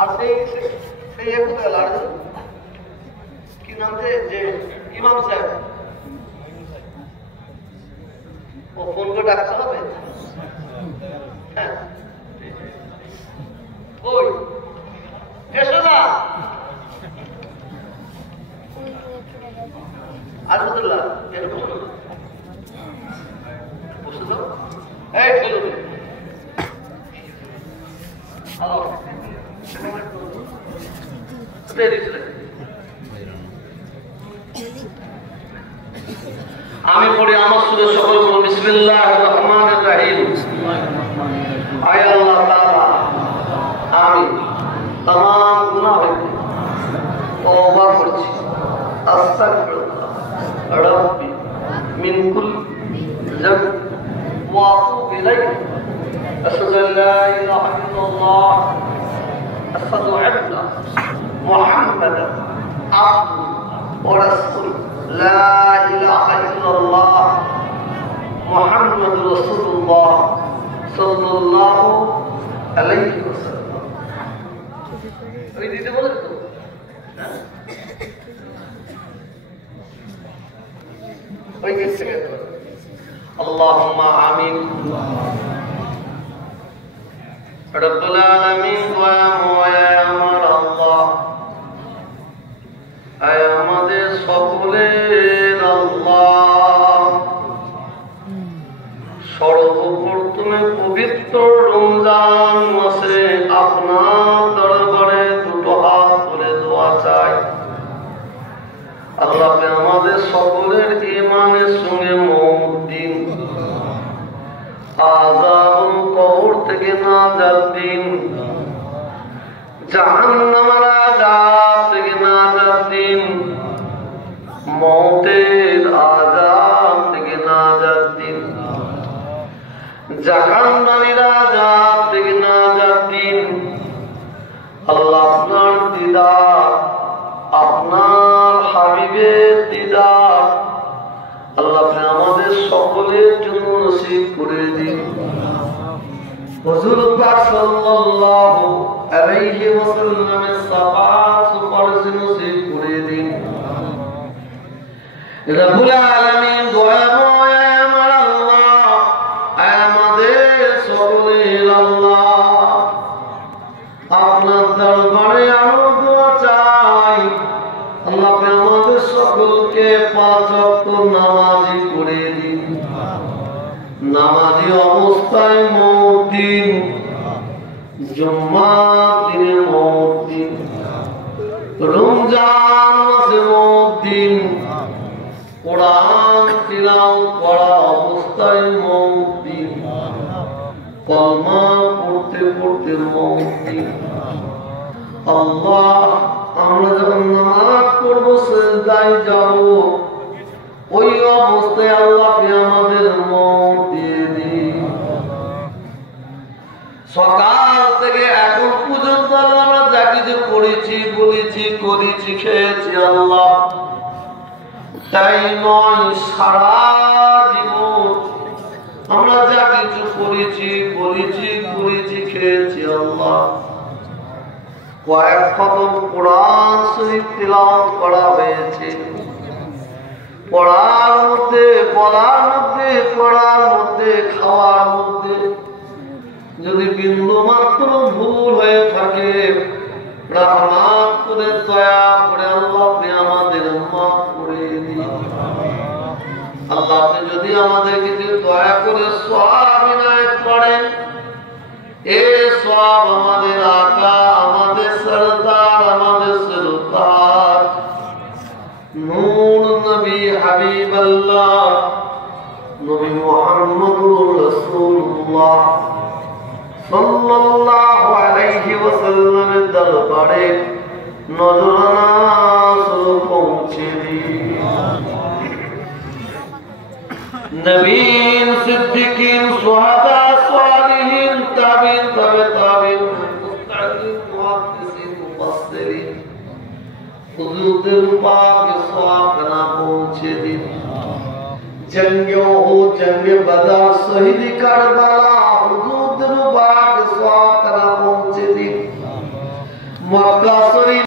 আর সেই কোথায় লাড় কি নাম যে ইমাম সাহেব ও ফোন করে ডাকতে হবে। হ্যাঁ ওই এসো না আলহামদুলিল্লাহ এরকম বসে দাও। এই চলো হ্যালো আমি পড়ি আমার সুরে সকল বলবো বিসমিল্লাহির রহমানির রহিম। আয় আল্লাহ তাআলা আমি तमाम गुनाह হইতে তওবা করছি। আস্তাগফিরুল্লাহ রব্বি মিন কুল্লি যাম ওয়া আতুবু ইলাইহি আশহাদু আন লা ইলাহা ইল্লাল্লাহ আশহাদু আন্না মুহাম্মাদান আবদুহু ওয়া রাসূলুহু লা ইলাহা ইল্লাল্লাহ মুহাম্মাদুর রাসূলুল্লাহ সাল্লাল্লাহু আলাইহি ওয়াসাল্লাম। আমি দিতে বলে তো ওই গেছে আল্লাহুম্মা আমিন। রব্বুল আলামিন আমার আল্লাহ আয় আমাদের সকলের আল্লাহ সর্বপ্রথমে পবিত্র রমজান মাসে আপনার দরবারে দুটো হাত তুলে দোয়া চাই। আল্লাহ আমাদের সকলের ঈমানের সঙ্গে মওত দিন, আযাবুল কবর থেকে নাজাত দিন, জাহান্নামের আযাব থেকে নাজাত দিন, মওতের আযাব থেকে নাজাত দিন, জাহান্নামের আযাব থেকে নাজাত দিন। আল্লাহ আপনার দিদার, আপনার হাবিবের দিদার আল্লাহ আপনি আমাদের সকলের জন্য নসিব করে দিন। হুজুর পাক সাল্লাল্লাহু আলাইহি ওয়াসাল্লামের শাফাআত সুপারিশ নসিব করে দিন। রব্বুল আলামিন দয়াময় আমার আল্লাহ আমাদের সকলের আল্লাহ আপনার দরবারে আরো দোয়া চাই। আল্লাহ আমাদের সকলকে 5 ওয়াক্ত নামাজি করে দিন। নামাজি অবস্থায় মওত দিন, জুম্মার দিনে মওত দিন, রমজান মাসে মওত দিন, কোরআন তিলাওয়াত করা অবস্থায় মওত দিন, কলমা পড়তে পড়তে মওত দিন। আল্লাহ আমরা যখন নামাজ পড়বো সিজদায় যাব ওই অবস্থায় আল্লাহ আমাদের মওত দিয়ে দিন। সকাল থেকে এখন পর্যন্ত আমরা যা কিছু করেছি বলেছি করেছি খেয়েছি আল্লাহ তাই নয়, সারা জীবন আমরা যা কিছু করেছি বলেছি করেছি খেয়েছি আল্লাহ কয়েক খতম কোরআন শরীফ তিলাওয়াত করা হয়েছে। পড়ার মধ্যে, বলার মধ্যে, পড়ার মধ্যে, খাওয়ার মধ্যে যদি বিন্দু মাত্র ভুল হয়ে থাকে রহমত করে দয়া করে আল্লাহ আপনি আমাদের মাফ করে দিন। আল্লাহ আপনি যদি আমাদের কিছু দয়া করে সওয়াব ইনায়েত করেন, এই সওয়াব আমাদের আকা, আমাদের সরদার, আমাদের সুলতান নূর নবী হাবিবাল্লাহ নবী মুহাম্মদুর রাসূলুল্লাহ সাল্লাল্লাহু আলাইহি ওয়াসাল্লামের দরবারে নজরানা পৌঁছে দিন। নবীন, সিদ্দিকিন, সুহাদা, সালিহিন, তাবিঈন, তাবে তাবিঈন, মুস্তাহিদিন, মুহাদ্দিসিন, মুফাসসিরিন হুজুরদের পাক সওয়াব না পৌঁছে দিন। জঙ্গে ওহুদ, জঙ্গে বদর, শহীদ কারবালা হুজুরদের পাক সওয়াব না পৌঁছে দিন। মক্কা শরীফ